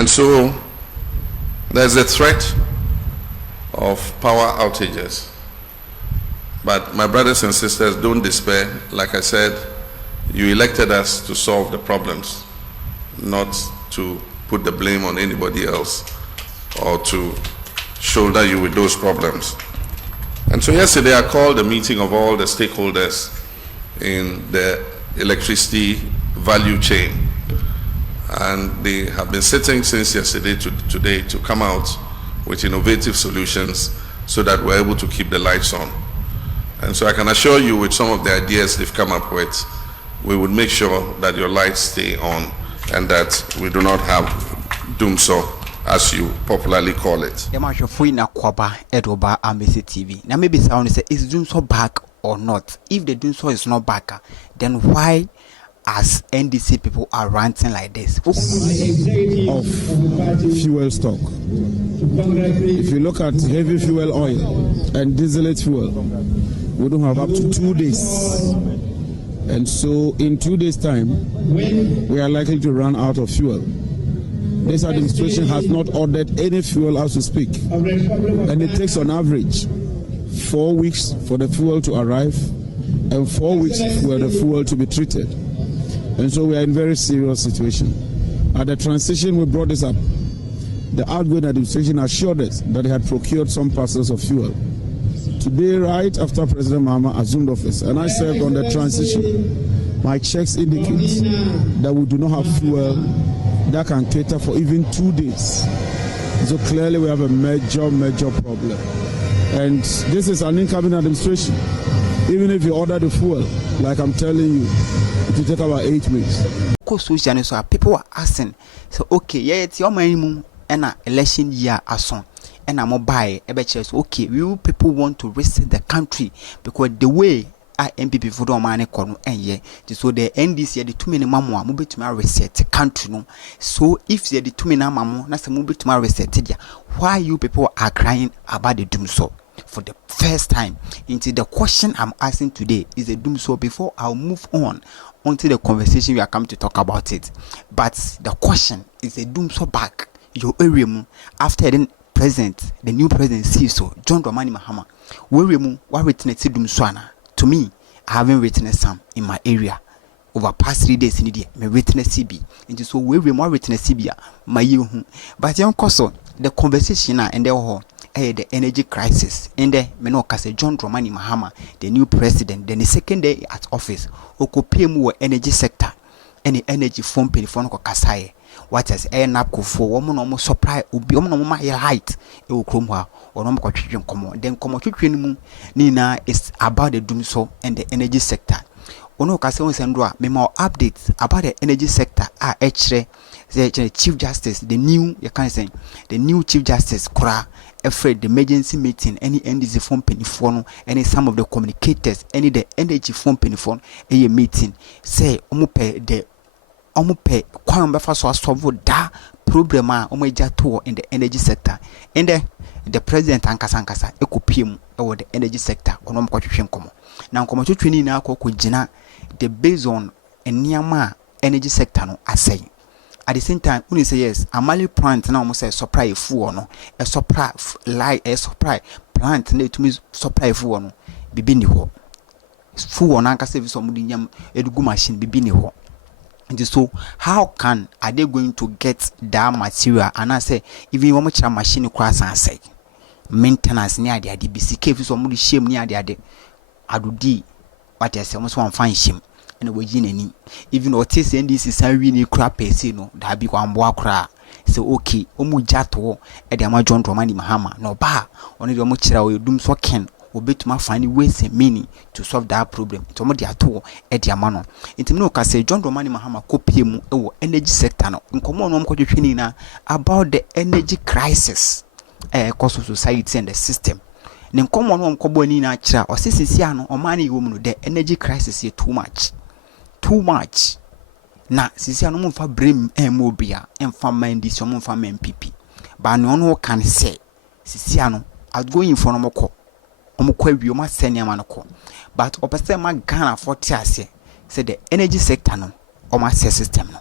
And so there's a threat of power outages. But my brothers and sisters, don't despair. Like I said, you elected us to solve the problems, not to put the blame on anybody else or to shoulder you with those problems. And so yesterday I called a meeting of all the stakeholders in the electricity value chain. And they have been sitting since yesterday to today to come out with innovative solutions so that we're able to keep the lights on. And so I can assure you, with some of the ideas they've come up with, we would make sure that your lights stay on and that we do not have Dumsor, as you popularly call it. TV. Now maybe someone say, is Dumsor back or not? If the Dumsor is not back, then why, as NDC people, are ranting like this? Of fuel stock. If you look at heavy fuel oil and distillate fuel, we don't have up to 2 days. And so in 2 days' time, we are likely to run out of fuel. This administration has not ordered any fuel as we speak. And it takes on average 4 weeks for the fuel to arrive and 4 weeks for the fuel to be treated. And so we are in a very serious situation. At the transition, we brought this up. The outgoing administration assured us that they had procured some parcels of fuel. Today, right after President Mahama assumed office, and I served on the transition, my checks indicate that we do not have fuel that can cater for even 2 days. So clearly we have a major problem. And this is an incoming administration. Even if you order the fuel, like I'm telling you, it will take about 8 weeks. So people are asking, so okay, yeah, it's your minimum and an election year as on. And I'm mobile, okay, you people want to reset the country because the way MPP for the money corner and yeah, so the NDC the 2 minimum move to my reset the country no. So if they the 2 minimum, that's a move to my reset. Why you people are crying about the Dumsor for the first time? Into the question I'm asking today is the Dumsor before I'll move on onto the conversation we are coming to talk about it. But the question is the Dumsor back your area after the president, the new president sees so John H.E.Mahama. Where what written Dumsor? To me, I haven't written a some in my area over past 3 days in the day. Me written a CB, and so we more written a CB. My you, but young Koso, the conversation and the energy crisis. And the Menokase John H.E.Mahama, the new president, then the second day at office, occupy more energy sector, any energy phone telephone Kasai. What is a napco for woman almost supply will be on my height, it will come or no more common. Then come to Nina is about the Dumsor and the energy sector. Ono Casson Sandra, me more updates about the energy sector. H.E. the Chief Justice, the new, you can say, the new Chief Justice, Kra, afraid the emergency meeting, any NDC phone penny any some of the communicators, any the energy phone penny a meeting, say, the omupe kwamba fa so solve da problem a omaja to in the energy sector and the president ankasa ekopiem e the energy sector ono mkwatwetwe nkomo na nkomo twetwe ni na akoko gina the based on eniama energy sector no asay at the same time when you say yes amali plant na omo say supply fuel no a supply light a supply plant na to me supply fuel no bibi ni ho fuel na ankasa service omo nyam edugu machine bibi ni ho. And so, how are they going to get that material? And I say, even you want to machine cross and say, maintenance near the DBC cave is somebody shame near the other. I do D what I say, almost one fine shame. And we gin even what is and this is a really crap, no, that be one more cry. So, okay, Omujato, at the John H.E.Mahama, no bar, only the much will doom so can. Will be to my find ways and meaning to solve that problem. It's almost their tour at their manor. It's no can say John H.E.Mahama copy energy sector in common about the energy crisis cost of society and the system. Then common one coboni nature or Siciliano or money woman the energy crisis here too much. Na Siciliano for brim and mobia and farm this woman from MPP. But no one can say Siciliano outgoing for no more. But opposite my Ghana for say the energy sector no or my system no.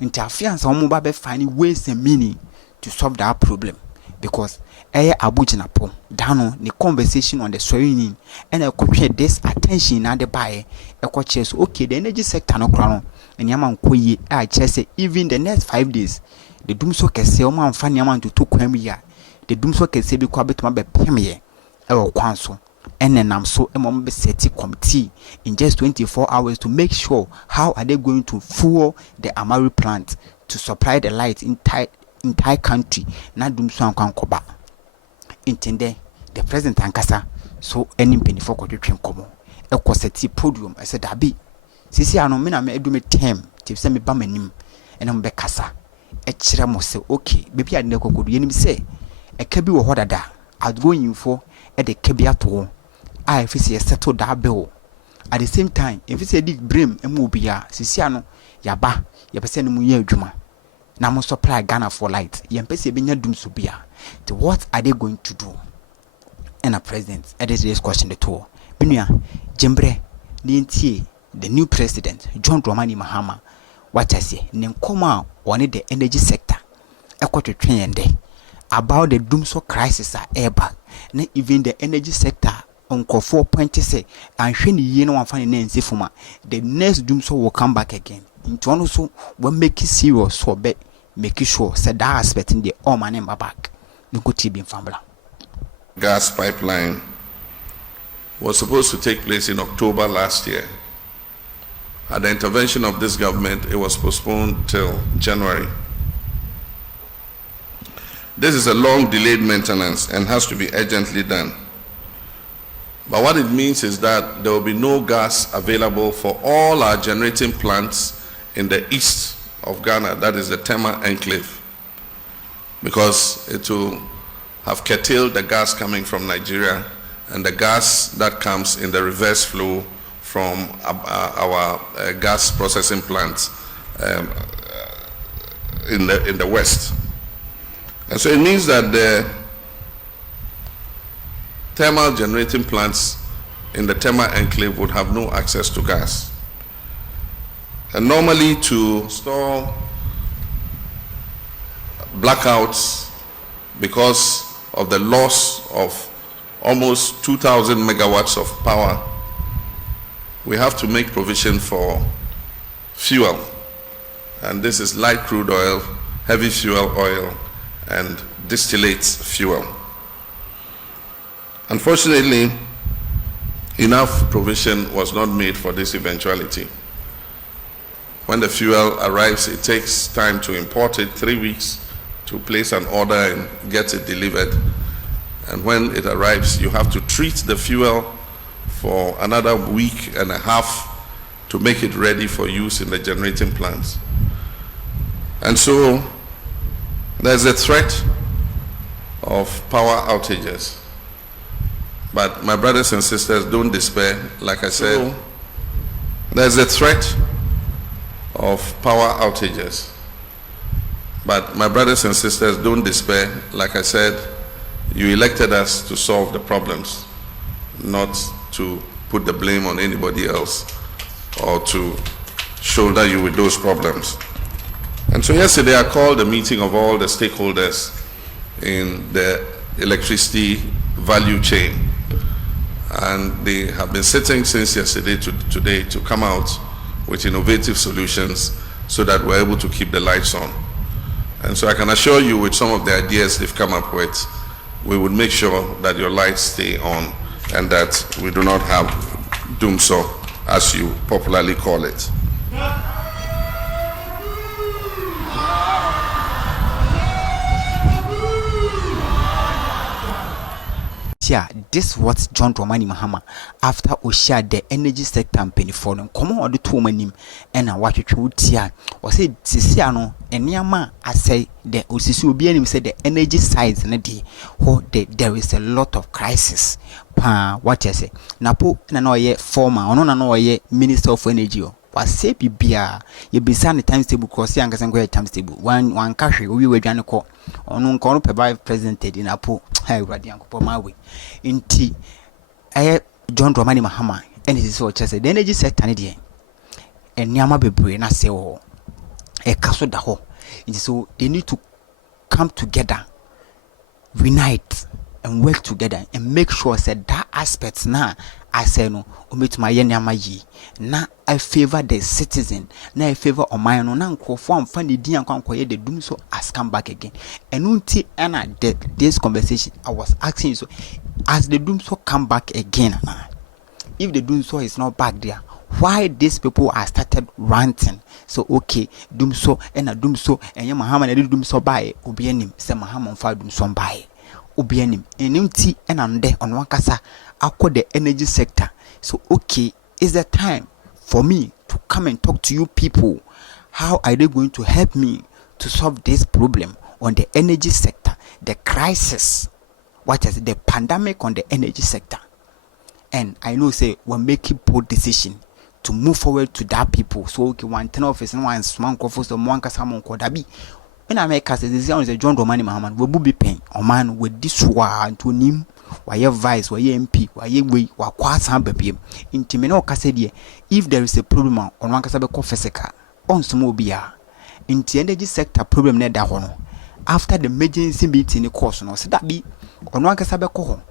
interference on mobile finding ways and meaning to solve that problem because abujina po dano the conversation on the swearing and I could this attention at the buyer a coaches okay the energy sector no crown and yaman kwe I just say even the next 5 days the Dumsor can say man fan yaman to 2 kwemia the Dumsor can say be quabit mabe premier or council and then I'm so a seti committee in just 24 hours to make sure how are they going to fuel the Amari plant to supply the light in entire country na Dumsor and Koba intende the president ankasa so any penny for twetwen komo e koseti podium I said abi sisi ano me na me edu me term ti se me ba manim ene mo be kasa e kire mo se okay bebi ade kokodu yenim se e ka bi wo hodada outgoing for e de ka bi ato I fisi settle that bill at the same time if you say dig blame emu bia sisi ano yaba ye pese no mu ye adwuma na mo supply Ghana for light ye pese be nya Dumsor bia. What are they going to do? And a president, that is this question the tour. Binia, Jembre, the new president, John Dramani Mahama, what I say, Nkoma wanted the energy sector. A quarter train day about the Dumsor crisis are airbag, and even the energy sector on 4.6 and Shani Yeno and Fanny Nancy Fuma. The next Dumsor will come back again. In Toronto, so will make it serious so bet, make it sure, said that aspect in the all my name back. Gas pipeline was supposed to take place in October last year. At the intervention of this government, it was postponed till January. This is a long delayed maintenance and has to be urgently done. But what it means is that there will be no gas available for all our generating plants in the east of Ghana, that is the Tema enclave, because it will have curtailed the gas coming from Nigeria and the gas that comes in the reverse flow from our gas processing plants in the west. And so it means that the thermal generating plants in the Tema enclave would have no access to gas. And normally to store blackouts because of the loss of almost 2,000 megawatts of power, we have to make provision for fuel. And this is light crude oil, heavy fuel oil, and distillates fuel. Unfortunately, enough provision was not made for this eventuality. When the fuel arrives, it takes time to import it, 3 weeks to place an order and get it delivered. And when it arrives, you have to treat the fuel for another week and a half to make it ready for use in the generating plants. And so there's a threat of power outages. But my brothers and sisters, don't despair. Like I said, there's a threat of power outages. But my brothers and sisters, don't despair. Like I said, you elected us to solve the problems, not to put the blame on anybody else or to shoulder you with those problems. And so yesterday I called a meeting of all the stakeholders in the electricity value chain. And they have been sitting since yesterday to today to come out with innovative solutions so that we're able to keep the lights on. And so I can assure you, with some of the ideas they've come up with, we would make sure that your lights stay on and that we do not have Dumsor, as you popularly call it. Yeah, this was John Dramani Mahama after Osha the energy sector and penny for them. Come on, the 2 manim and I watch it would here. Or say Siciano and Yama, I say the Osisu be any said the energy sides and a day. There is a lot of crisis. What I say Napo and no yet former or no yet Minister of Energy. Was say bia ye bisa the times table cross young and go times table one cash we were gonna call on un call per presented in Apo high radiant my way in tea John Dramani Mahama and it is what I said the energy sector and Yama be brain I say oh a castle da ho. So they need to come together, unite, and work together and make sure that aspects now I say no omit my yenamayi na I favor the citizen na I favor o my no na nkofo amfa ne din anko the Dumsor has come back again. And until this conversation I was asking you, so as the Dumsor come back again, if the Dumsor is not back there, why these people are started ranting? So okay, Dumsor and a Dumsor and H.E.Mahama and Dumsor by Ubienim say Mahama fa Dumsor by Ubienim and unti and on there on one kasa akwa the energy sector. So okay, is the time for me to come and talk to you people. How are they going to help me to solve this problem on the energy sector, the crisis, what is the pandemic on the energy sector? And I know say we're making poor decision to move forward to that people. So okay, one ten office and one small coffers or one casamon codabi. When I make us a John Romani Mahaman, we will be paying a man with this one to him. Why your vice, why your MP, why your way, why quite some baby. In Timeno Cassadia, if there is a problem on one Casabe Confesseka, on Smobia, in the energy sector problem net that one. After the emergency meeting in the course, no, so that be on one Casabe Coho.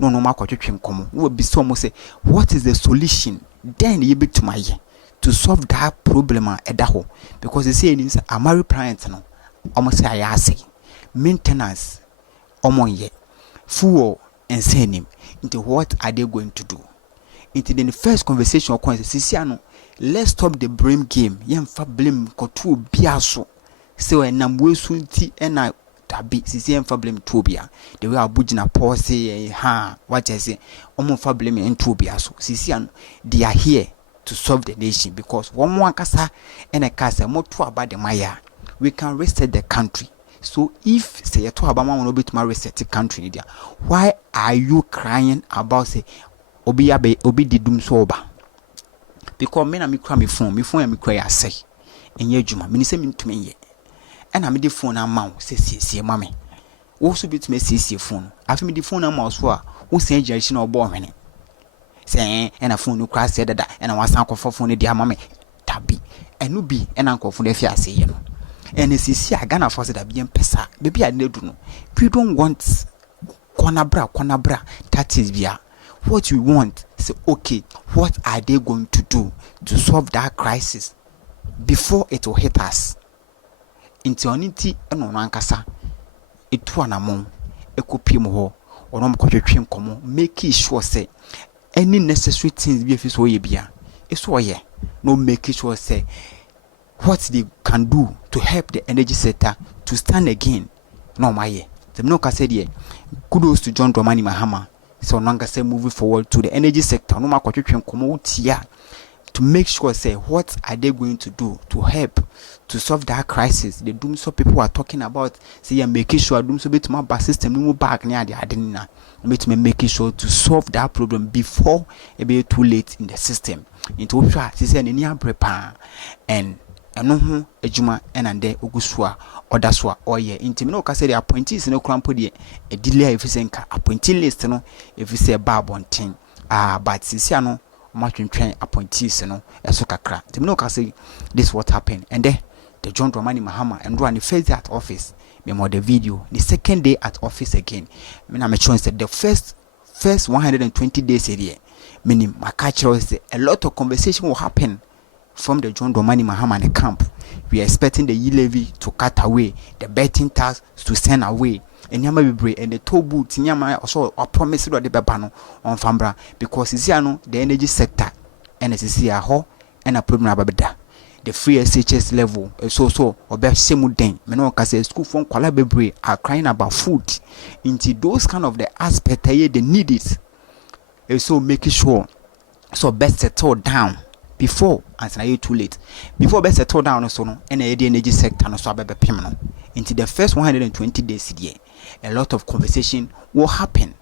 No, Marco Chim come. Will be so much say, what is the solution? Then you be to my year to solve that problem at that home. Because they say it's a married parent, no, almost say I say maintenance, ye, fuel. And send him into what are they going to do? Into the first conversation of Sisiano, let's stop the blame game. Yemfa blame kotu biaso. So and namwesunti and I tabi Sisi for blame tobia. The way Abujina pause what I say, fa blame and tobiaso. Sisiano, they are here to solve the nation because one kasa and a kasa more to about the Maya. We can reset the country. So if say to Obama will be to reset the country, India, why are you crying about say obi the Dumsor ba? Because me na me cry me phone me cry I say in ye juma me say me to me ye. And I me the phone amount say mommy. Also be to me see phone. After me the phone amount so who say generation or born me. Say and a phone no cry said that and I was uncle for phone the mommy tabi and no be and uncle for the fear say you know. And as you see, I gonna force that being pesa. Baby, I don't know. We don't want corner bra. That is via what we want. So, okay, what are they going to do to solve that crisis before it will hit us? Intionity and on Ankasa, it one among a copy more or no common, making sure say any necessary things be if it's way be. It's why, no making sure say. What they can do to help the energy sector to stand again. No, my year. The no said here. Kudos to John Romani Mahama. So Nanga say moving forward to the energy sector. No matter what come out here to make sure say what are they going to do to help to solve that crisis. The Dumsor people are talking about say you're making sure Dumsor bit my bus system no back near the Adina. Making sure to solve that problem before it be too late in the system. Into which I say any prepare and no ejuma enande ogusua odaswa oye intimi no ka say the appointees no krampo de a delay if say nka appointee list no if say babonten but sisia no matwentwen appointees no eso kakra intimi no ka say this what happened and then the John Romani Mahama and run the first day at office me more the video the second day at office again me na me choose the first 120 days here meaning my culture is a lot of conversation will happen from the John Romani Mahama and the camp. We are expecting the levy to cut away, the betting tax to send away, and Yama Bibre and the toll booth in Yama also a promise to the Babano on Fambra because it's the energy sector and it's here ho and a problem about the free SHS level so or best same den Menoka says school from Kuala Bibre are crying about food into those kind of the aspect they need it. So making sure so best settle down. Before and say too late. Before best settle down also no and the energy sector no so abebe pim no. Into the first 120 days here, a lot of conversation will happen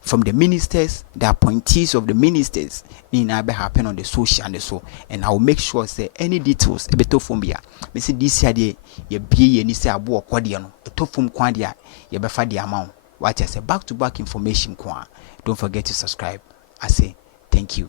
from the ministers, the appointees of the ministers in abe happen on the social and so. And I will make sure say any details a beto from here. Me say this year dey ye bie ye ni say abo okwadia no. Beto from kwadia ye befa the amount. What I say back to back information kwa. Don't forget to subscribe. I say thank you.